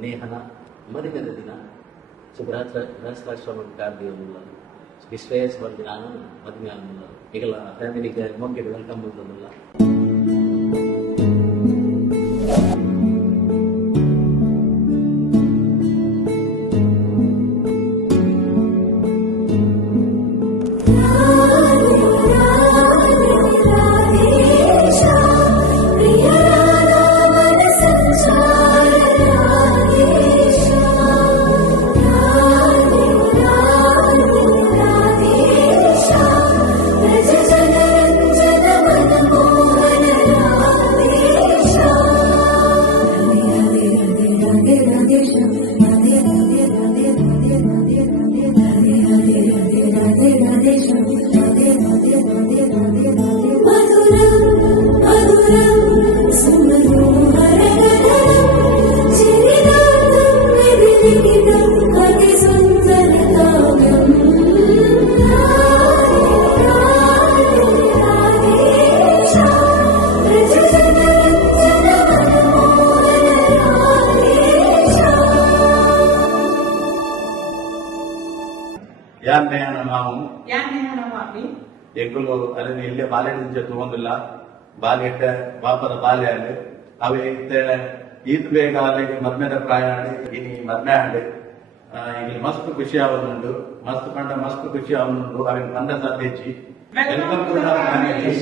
ನೇಹನ ಮದುವೆದ ದಿನ ಗೃಹಸ್ಥಾಶ್ರಮ ಕಾರ್ಯವುಳ್ಳ ವಿಶ್ವೇಸ್ ಬಂದು ನಾನು ಮದುವೆ ಆಗುಲ್ಲ ಈಗಲ ಫ್ಯಾಮಿಲಿಗೆ ಮೊಗ್ಗಿಗೆ ವೆಲ್ಕಮ್ ಬಂದಲ್ಲ. ಎಗ್ಗುಲು ಅದನ್ನ ಇಲ್ಲೇ ಬಾಲ್ಯದಿಂದ ತಗೊಂಡಿಲ್ಲ ಬಾಲ್ಯಟ್ಟ ಬಾಪದ ಬಾಲ್ಯ ಅಲ್ಲಿ ಅವೆ ಈದ್ ಬೇಗ ಅಲ್ಲಿಗೆ ಮದ್ಮೆದ ಪ್ರಯಾಣ ಇನಿ ಮದ್ಮೆ ಆಂಡೆ ಇಲ್ಲಿ ಮಸ್ತ್ ಖುಷಿ ಆವನುಂಡು ಮಸ್ತ್ ಕಂಡ ಮಸ್ತ್ ಖುಷಿ ಆವನುಂಡು ಅವೆ ಬಂದ ಸಾಧ್ಯಚಿ welcome to our family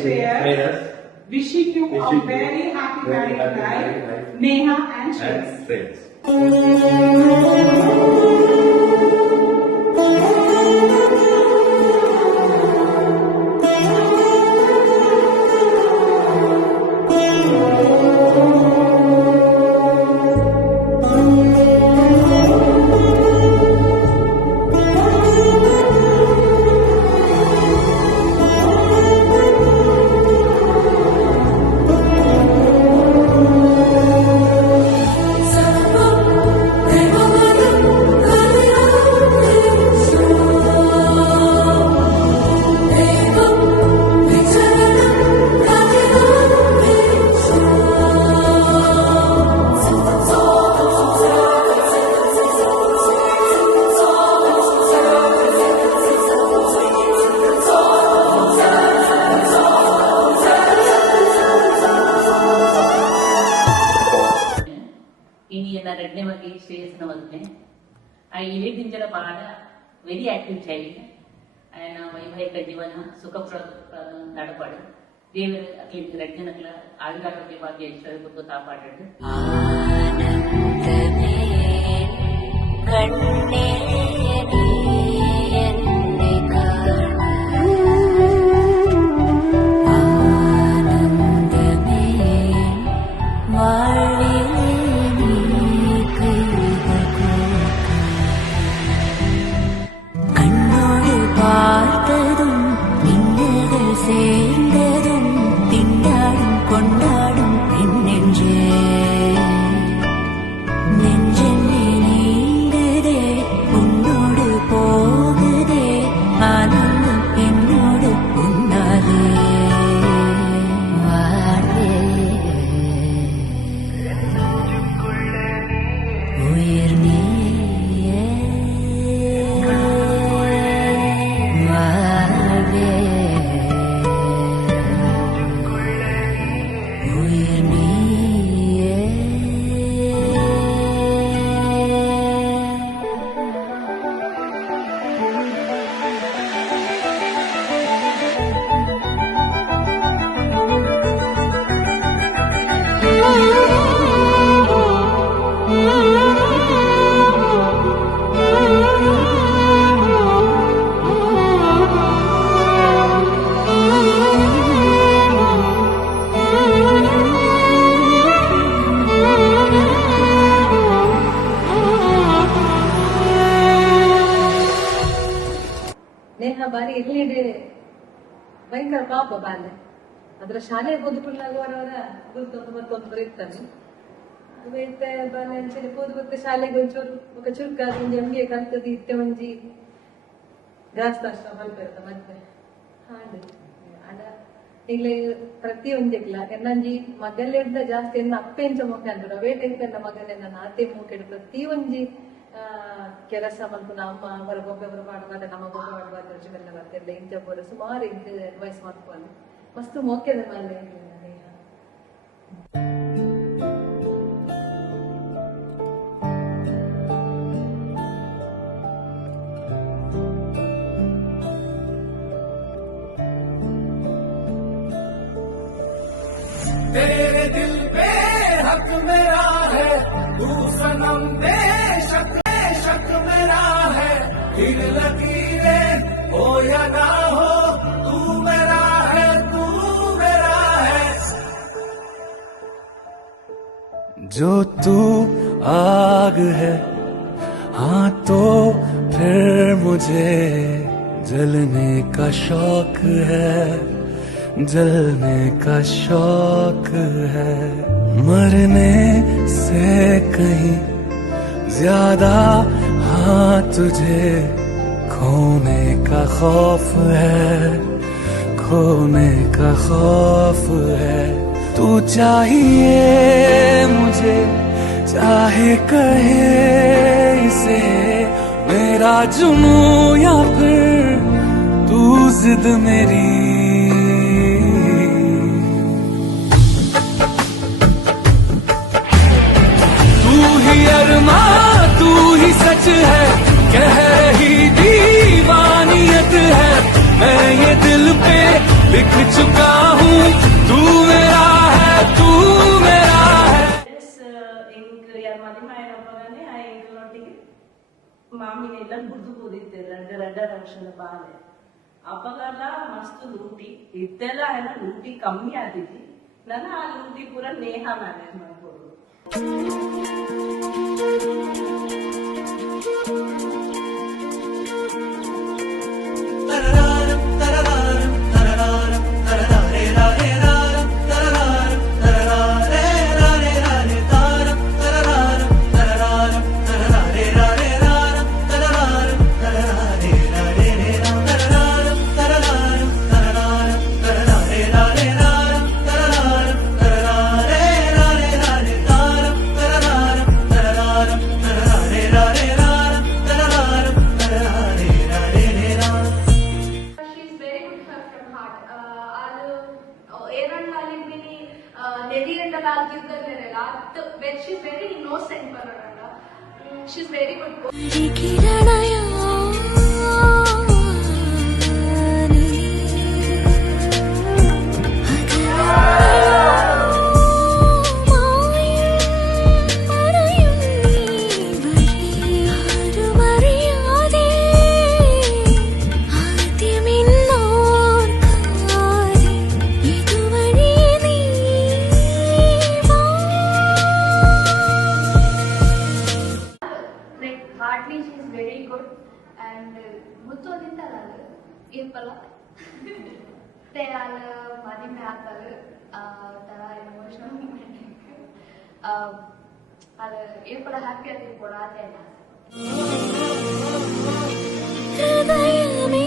prayers wishing you a very happy married life Neha and Shreyas. ಎರಡನೇ ಬಗ್ಗೆ ಶ್ರೇಯಸ್ನ ಮದುವೆ ಈ ದಿಂಜಲ ಬಹಳ ವೆರಿ ಆಕ್ಟಿವ್ ಚೈಲ್ಡ್ ఆయన వైవాహిక జీవన సుఖప్రద నడపడు దేవుడు అట్లా రెడ్జనకుల ఆయురారోగ్య భాగ్య ఈశ్వరుడితో కాపాడాడు. ಬಾರಿ ಎಲ್ಲಿ ಭಯಂಕರ ಪಾಪ ಬಾಲ್ಯ ಅದರ ಶಾಲೆ ಬದುಕುಳ್ಳವರವರ ಗುರುತೊಂದು ಮತ್ತೊಂದು ಬರೀತಾನೆ ಮತ್ತೆ ಬಾಲ್ಯ ಅಂಚನೆ ಹೋದ್ ಗೊತ್ತೆ ಶಾಲೆಗೆ ಒಂಚೂರು ఒక ಚುರುಕಾದ ಒಂಜಿ ಅಂಬಿಗೆ ಕಲ್ತದಿ ಇತ್ತೆ ಒಂಜಿ ಗೃಹಸ್ಥಾಶ್ರಮ ಮಲ್ಪೆರ್ತ ಮತ್ತೆ ಹಾಂಡೆ ಅಡ ಈಗಲೇ ಪ್ರತಿಯೊಂದಿಗ್ಲ ಎನ್ನಂಜಿ ಮಗಲಿಡ್ದ ಜಾಸ್ತಿ ಎನ್ನ ಅಪ್ಪೆಂಚ ಮೊಕ್ಕೆ ಅಂದ್ರು ವೇಟ್ ಎಂತ ಮಗನ ನಾತೆ ಮೂಕೆಡು ಪ್ರತಿಯೊಂಜಿ ಕೆಲಸ ಮಲ್ಪುನ ಅಮ್ಮ ಅವರ ಬೊಬ್ಬೆವರು ಮಾಡುವಾಗ ನಮ್ಮ ಬೊಬ್ಬೆ ಮಾಡುವಾಗ ಜೀವನ ಬರ್ತಿರ್ಲ ಇಂಚ ಬೋಡ ಸುಮಾರು ಇಂಚ ಅಡ್ವೈಸ್ ಮಾಡ್ಕೊಂಡು ಮಸ್ತ್ ಮೋಕೆದ ಮೇಲೆ तेरे दिल पे हक मेरा है, तू सनम दे शक मेरा है, दिल लकीरें हो या ना हो, तू मेरा है, तू मेरा है। जो तू आग है, हाँ तो फिर मुझे जलने का शौक है, जलने का शौक है, मरने से कहीं ज्यादा हाँ तुझे खोने का खौफ है, खोने का खौफ है। तू चाहिए मुझे चाहे कहे इसे मेरा जुनू या फिर तू जिद मेरी। तू ही सच है, कह रही दीवानियत है, मैं ये दिल पे लिख चुका हूँ, तू मेरा है, तू मेरा है। ಇಂಕ್ ಯಾರು ಮದುವೆ ಆಯ್ನಪ್ಪಗನೆ ಆ ಇಂಕ್ನೊಟ್ಟಿಗೆ ಮಾಮಿನೆಲ್ಲ ಬುಡ್ದು ಕೂದಿತ್ತೆ ರಡ್ಡ ವರ್ಷದ ಬಾಲೆ ಅಪ್ಪಗಲ್ಲ ಮಸ್ತ್ ಲೂಟಿ ಇತ್ತೆಲ್ಲ ಎಲ್ಲ ಲೂಟಿ ಕಮ್ಮಿ ಆದಿತಿ ನನ್ನ ಆ ಲೂಟಿ ಪೂರ ನೇಹ ಮ್ಯಾನೇಜ್ ಮಾಡ್ಬೋದು. She's very innocent, Parada. She's very good. Hardly she is very good and ಮುತ್ತೋದಿಂದ ಏಪಲ್ಲ ತೆಯಾಲ ಮದಿಮೆ ಆತಲು ತರ ಎಮೋಷನಲ್ ಮೂಮೆಂಟ್ ಅದು ಏಪಲ ಹ್ಯಾಪಿ ಆಗಿ ಕೊಡಾತೆ ಹೃದಯಮೇ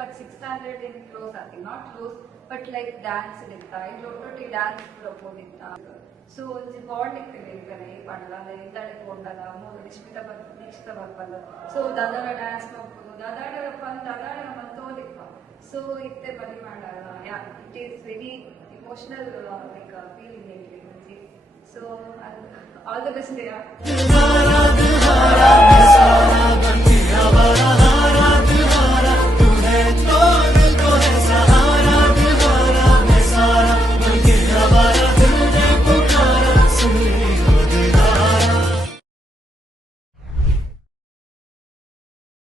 but 600 in close I think not close but like dance ಇತ್ತ ಇಲ್ಲೊಟ್ಟು dance ಪ್ರಪೋದಿತ್ತ so the bond ಇರ್ತದೆ ಪಂಡಲ ಇಂತಳೆ ಕೊಂಡಲ ಮೂರು ನಿಶ್ಚಿತ ಬರ್ಪಲ್ಲ so ದಾದಾಡ dance ಮಾಡ್ಕೊಂಡು ದಾದಾಡ ಮತ್ತೋದಿತ್ತ so ಇತ್ತೆ ಬಲಿ ಮಾಡಲ್ಲ it is very emotional like feeling in so all the best there.